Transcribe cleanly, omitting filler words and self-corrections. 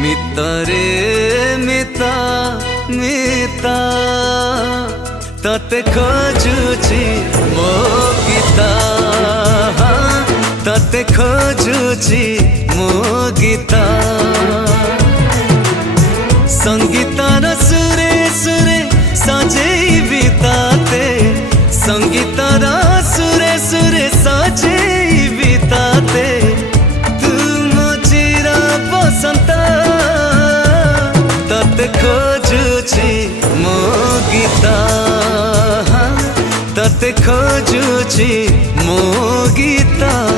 मितारे मिता मिता तते खोजुची मो गीता तते खोजुची मो गीता संगीतार सुरे सुरे सजेइबी ताते संगीतार सुरे सुरे सजेइबी ताते तते खोजुची मो गीता तते खोजुची मो गीता।